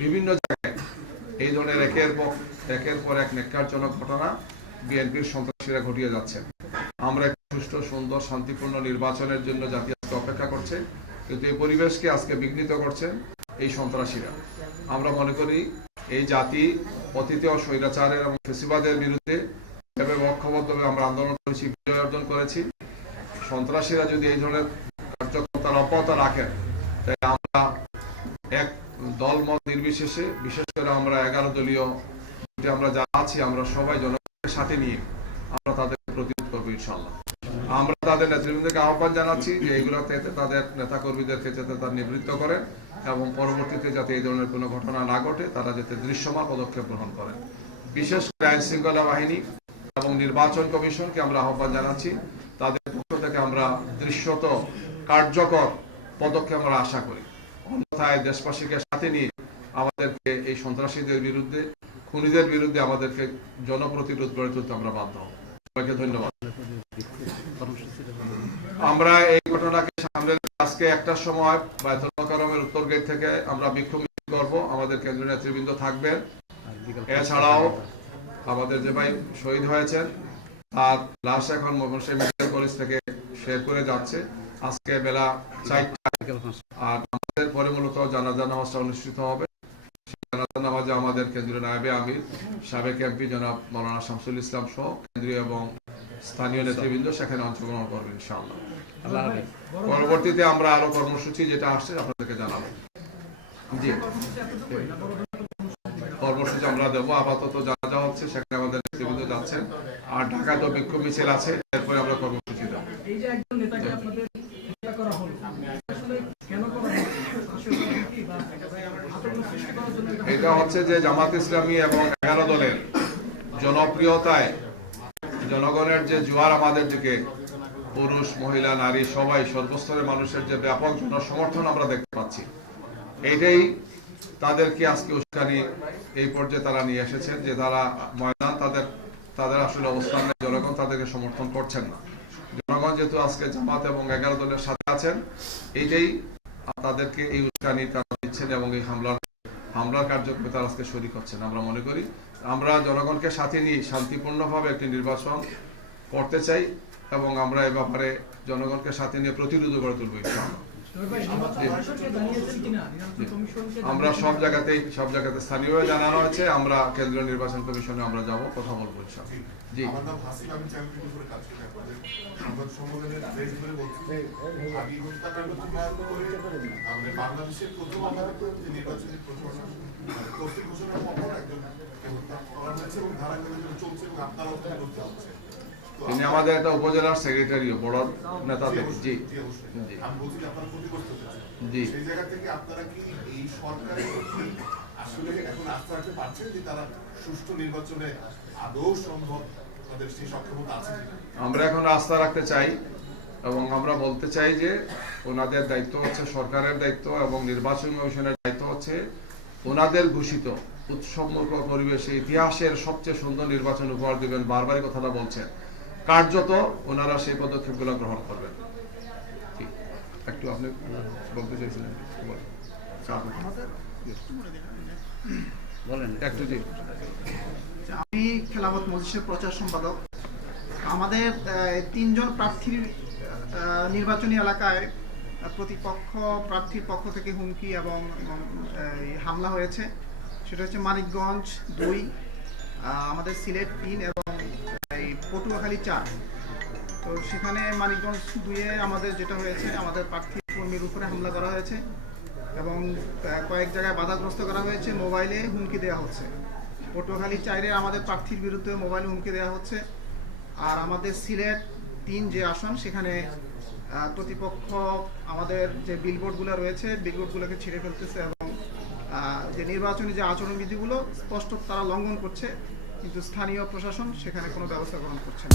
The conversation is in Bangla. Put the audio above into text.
বিভিন্ন জায়গায় এই ধরনের একের পর এক ন্যাক্কারজনক ঘটনা বিএনপির সন্ত্রাসীরা ঘটিয়ে যাচ্ছে। আমরা একটি সুষ্ঠু, সুন্দর, শান্তিপূর্ণ নির্বাচনের জন্য জাতি আজকে অপেক্ষা করছে, কিন্তু এই পরিবেশকে আজকে বিঘ্নিত করছেন এই সন্ত্রাসীরা। আমরা মনে করি এই জাতি অতীতে স্বৈরাচারের এবং ফেসিবাদের বিরুদ্ধে ঐক্যবদ্ধভাবে আমরা আন্দোলন করেছি, বিজয় অর্জন করেছি। সন্ত্রাসীরা যদি এই ধরনের কার্যকর্তার অব্যাহত রাখেন, তাই আমরা এক দলমত নির্বিশেষে, বিশেষ করে আমরা 11 দলীয় আমরা যারা আছি, আমরা সবাই জনগণের সাথে নিয়ে আমরা তাদের প্রতিরোধ করবো ইনশাআল্লাহ। আমরা তাদের নেতৃবৃন্দকে আহ্বান জানাচ্ছি যে এইগুলোতে তাদের নেতাকর্মীদেরকে যাতে তার নিবৃত্ত করেন এবং পরবর্তীতে যাতে এই ধরনের কোনো ঘটনা না ঘটে তারা যাতে দৃশ্যমান পদক্ষেপ গ্রহণ করেন। বিশেষ করে আইন শৃঙ্খলা বাহিনী এবং নির্বাচন কমিশনকে আমরা আহ্বান জানাচ্ছি, তাদের পক্ষ থেকে আমরা দৃশ্যত কার্যকর পদক্ষেপ আমরা আশা করি। অন্যথায় দেশবাসীকে সাথে নিয়ে আমাদেরকে এই সন্ত্রাসীদের বিরুদ্ধে, খুনিদের বিরুদ্ধে আমাদেরকে জনপ্রতিরোধ গড়ে তুলতে আমরা বাধ্য হব। সবাইকে ধন্যবাদ। আমরা এই ঘটনাকে সামনে আজকে 1টার সময় বায়তুল মোকাররমের উত্তর গেট থেকে আমরা বিক্ষোভ করব। আমাদের কেন্দ্রীয় নেতৃবৃন্দ থাকবেন। এছাড়াও আমাদের যে ভাই শহীদ হয়েছেন তার লাশ এখন ময়মনসিংহ মেডিকেল কলেজ থেকে শেয়ার করে যাচ্ছে আজকে বেলা 4টা। আর আমাদের পরে মূলত জানাজা নামাজটা অনুষ্ঠিত হবে। জানাজা নামাজে আমাদের কেন্দ্রীয় নায়েবে আমির, সাবেক এমপি জনাব মাওলানা শামসুল ইসলাম সহ কেন্দ্রীয় এবং স্থানীয় নেতৃবৃন্দ সেখানে অংশগ্রহণ করবেন ইনশাআল্লাহ। পরবর্তীতে আমরা আরো কর্মসূচি যেটা আসছে আপনাদেরকে জানাবো। জি, কর্মসূচি আমরা দেবো। আপাতত জানাজা হচ্ছে, সেখানে আমাদের নেতৃবৃন্দ যাচ্ছেন। আর ঢাকায় তো বিক্ষোভ মিছিল আছে, এরপরে আমরা কর্মসূচি দেবো। এটা হচ্ছে যে জামাত ইসলামী এবং 11 দলের জনপ্রিয়তায় জনগণের যে জোয়ার আমাদের দিকে, পুরুষ, মহিলা, নারী সবাই সর্বস্তরের মানুষের যে ব্যাপক জনসমর্থন আমরা দেখতে পাচ্ছি, এইটাই তাদেরকে আজকে উস্কানি এই পর্যায়ে তারা নিয়ে এসেছেন যে তারা ময়দান তাদের আসলে অবস্থান নেই, জনগণ তাদেরকে সমর্থন করছেন না। জনগণ যেহেতু আজকে জামাত এবং 11 দলের সাথে আছেন, এইটাই তাদেরকে এই উস্কানি তারা দিচ্ছেন এবং এই হামলার কার্যক্রমে তারা আজকে শরীক হচ্ছেন। আমরা মনে করি আমরা জনগণকে সাথে নিয়ে শান্তিপূর্ণভাবে একটি নির্বাচন করতে চাই এবং আমরা এ ব্যাপারে জনগণকে সাথে নিয়ে প্রতিরোধ গড়ে তুলব ইনশাআল্লাহ। আমরা সব জায়গাতে স্থানীয় জানানো হয়েছে। আমরা কেন্দ্রীয় নির্বাচন কমিশনে আমরা যাব, কথা বলবো ইনশাআল্লাহ। জি, তিনি আমাদের একটা উপজেলার সেক্রেটারি, বড় নেতা থেকে। জি জি, সেই জায়গা থেকে আপনারা কি এই সরকারের আসলে এখন আস্থা রাখতে পারছেন যে তারা সুষ্ঠু নির্বাচনে আদৌ সম্ভব, তাদের সেই সক্ষমতা আছে? আমরা এখন আস্থা রাখতে চাই এবং আমরা বলতে চাই যে ওনাদের দায়িত্ব হচ্ছে, সরকারের দায়িত্ব এবং নির্বাচন কমিশনের দায়িত্ব হচ্ছে ওনাদের ঘোষিত উৎসবমুখর পরিবেশে ইতিহাসের সবচেয়ে সুন্দর নির্বাচন উপহার দিবেন। বারবারই কথাটা বলছেন, কার্যত ওনারা সেই পদক্ষেপগুলো গ্রহণ করবেন। একটু আপনি বলতে চাইছিলেন, একটু। জি, আমি খেলাফত মজলিসের প্রচার সম্পাদক। আমাদের 3 জন প্রার্থীর নির্বাচনী এলাকায় প্রতিপক্ষ প্রার্থীর পক্ষ থেকে হুমকি এবং হামলা হয়েছে। সেটা হচ্ছে মানিকগঞ্জ 2, আমাদের সিলেট 3 এবং এই পটুয়াখালী 4। তো সেখানে মানিকগঞ্জ 2-এ আমাদের যেটা হয়েছে, আমাদের প্রার্থী কর্মীর উপরে হামলা করা হয়েছে এবং কয়েক জায়গায় বাধাগ্রস্ত করা হয়েছে, মোবাইলে হুমকি দেওয়া হচ্ছে। পটুয়াখালী 4-এ আমাদের প্রার্থীর বিরুদ্ধে মোবাইলে হুমকি দেওয়া হচ্ছে। আর আমাদের সিলেট 3 যে আসন, সেখানে প্রতিপক্ষ আমাদের যে বিলবোর্ডগুলো রয়েছে, বিলবোর্ডগুলোকে ছিঁড়ে ফেলতেছে এবং যে নির্বাচনী যে আচরণবিধিগুলো স্পষ্ট তারা লঙ্ঘন করছে, কিন্তু স্থানীয় প্রশাসন সেখানে কোনো ব্যবস্থা গ্রহণ করছে না।